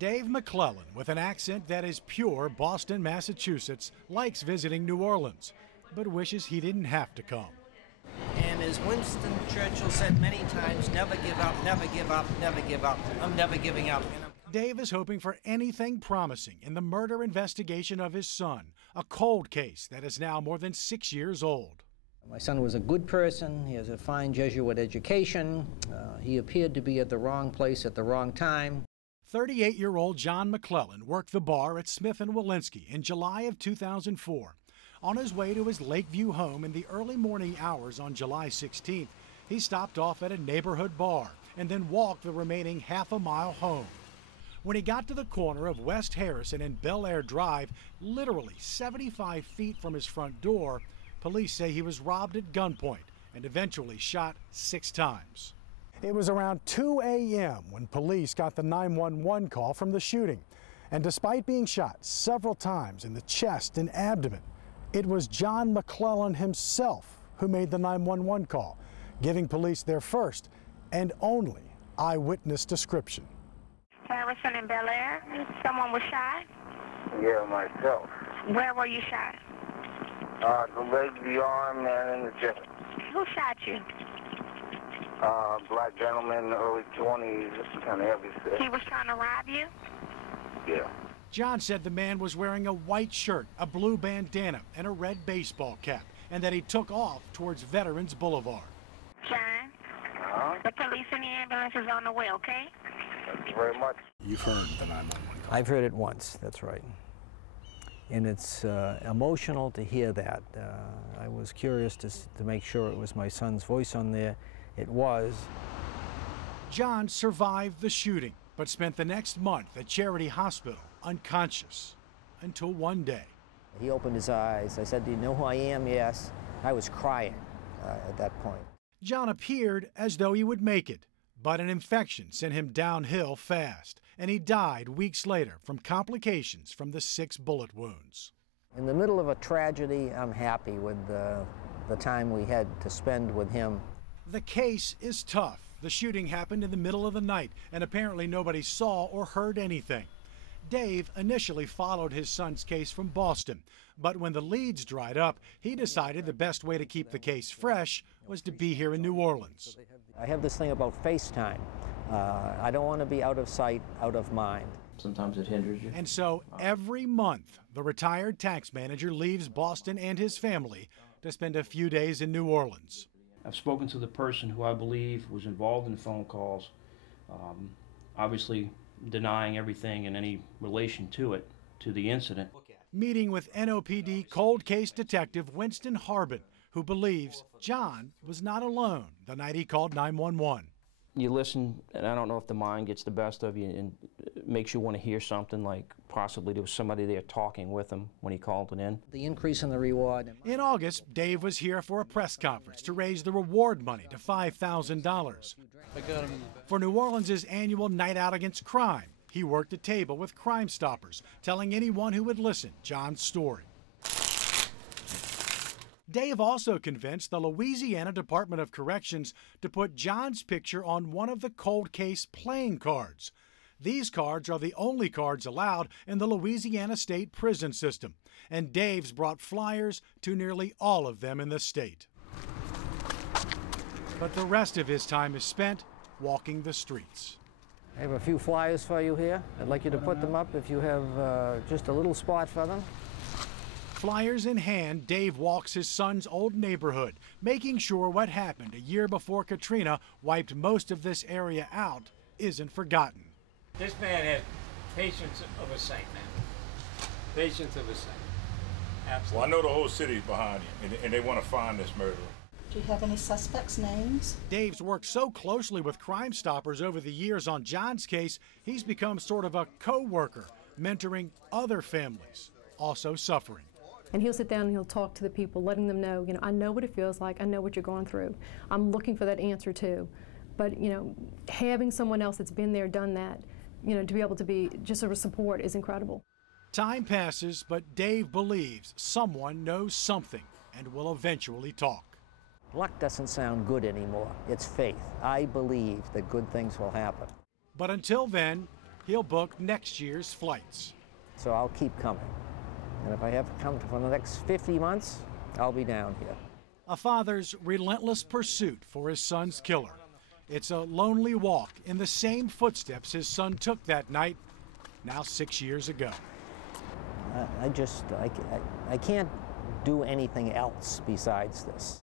Dave McClellan, with an accent that is pure Boston, Massachusetts, likes visiting New Orleans, but wishes he didn't have to come. And as Winston Churchill said many times, never give up, never give up, never give up. I'm never giving up. Dave is hoping for anything promising in the murder investigation of his son, a cold case that is now more than 6 years old. My son was a good person. He has a fine Jesuit education. He appeared to be at the wrong place at the wrong time. 38-year-old John McClellan worked the bar at Smith & Walensky in July of 2004. On his way to his Lakeview home in the early morning hours on July 16th, he stopped off at a neighborhood bar and then walked the remaining half a mile home. When he got to the corner of West Harrison and Bel Air Drive, literally 75 feet from his front door, police say he was robbed at gunpoint and eventually shot 6 times. It was around 2 a.m. when police got the 911 call from the shooting. And despite being shot several times in the chest and abdomen, it was John McClellan himself who made the 911 call, giving police their first and only eyewitness description. Harrison and Bel Air, someone was shot? Yeah, myself. Where were you shot? The leg, the arm, and in the chest. Who shot you? Black gentleman, early 20s, kind of heavy set. He was trying to rob you? Yeah. John said the man was wearing a white shirt, a blue bandana, and a red baseball cap, and that he took off towards Veterans Boulevard. John, the police and the ambulance is on the way, okay? Thank you very much. You've heard the 911 call. I've heard it once, that's right. And it's emotional to hear that. I was curious to make sure it was my son's voice on there. It was. John survived the shooting, but spent the next month at Charity Hospital, unconscious, until one day. He opened his eyes. I said, "Do you know who I am?" Yes. I was crying at that point. John appeared as though he would make it, but an infection sent him downhill fast, and he died weeks later from complications from the 6 bullet wounds. In the middle of a tragedy, I'm happy with the time we had to spend with him. The case is tough. The shooting happened in the middle of the night, and apparently nobody saw or heard anything. Dave initially followed his son's case from Boston, but when the leads dried up, he decided the best way to keep the case fresh was to be here in New Orleans. I have this thing about FaceTime. I don't want to be out of sight, out of mind. Sometimes it hinders you. And so every month, the retired tax manager leaves Boston and his family to spend a few days in New Orleans. I've spoken to the person who I believe was involved in the phone calls, obviously denying everything in any relation to it, to the incident. Meeting with NOPD cold case detective Winston Harbin, who believes John was not alone the night he called 911. You listen, and I don't know if the mind gets the best of you and it makes you want to hear something like possibly there was somebody there talking with him when he called it in. The increase in the reward. In August, Dave was here for a press conference to raise the reward money to $5,000. For New Orleans' annual Night Out Against Crime, he worked a table with Crime Stoppers, telling anyone who would listen John's story. Dave also convinced the Louisiana Department of Corrections to put John's picture on one of the cold case playing cards. These cards are the only cards allowed in the Louisiana state prison system, and Dave's brought flyers to nearly all of them in the state. But the rest of his time is spent walking the streets. I have a few flyers for you here. I'd like you to put them up if you have just a little spot for them. Flyers in hand, Dave walks his son's old neighborhood, making sure what happened a year before Katrina wiped most of this area out isn't forgotten. This man had patience of a saint, man. Patience of a saint. Absolutely. Well, I know the whole city's behind you, and they want to find this murderer. Do you have any suspects' names? Dave's worked so closely with Crime Stoppers over the years on John's case, he's become sort of a co-worker, mentoring other families also suffering. And he'll sit down and he'll talk to the people, letting them know, I know what it feels like, I know what you're going through. I'm looking for that answer too. But, having someone else that's been there, done that, to be able to be just a support is incredible. Time passes, but Dave believes someone knows something and will eventually talk. Luck doesn't sound good anymore. It's faith. I believe that good things will happen. But until then, he'll book next year's flights. So I'll keep coming. And if I have to come for the next 50 months, I'll be down here. A father's relentless pursuit for his son's killer. It's a lonely walk in the same footsteps his son took that night, now 6 years ago. I can't do anything else besides this.